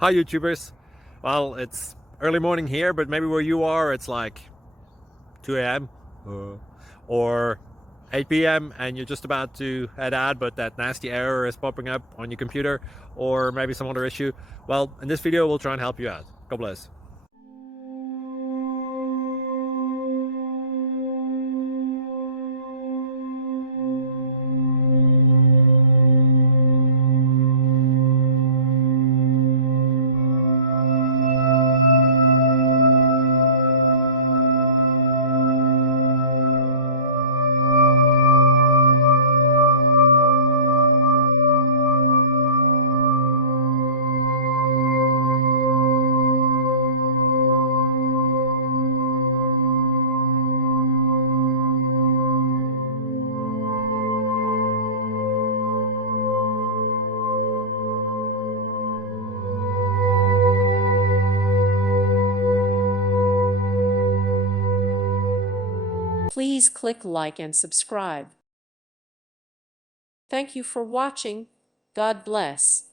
Hi YouTubers. Well, it's early morning here, but maybe where you are it's like 2 a.m. or 8 p.m. and you're just about to head out, but that nasty error is popping up on your computer, or maybe some other issue. Well, in this video we'll try and help you out. God bless. Please click like and subscribe. Thank you for watching. God bless.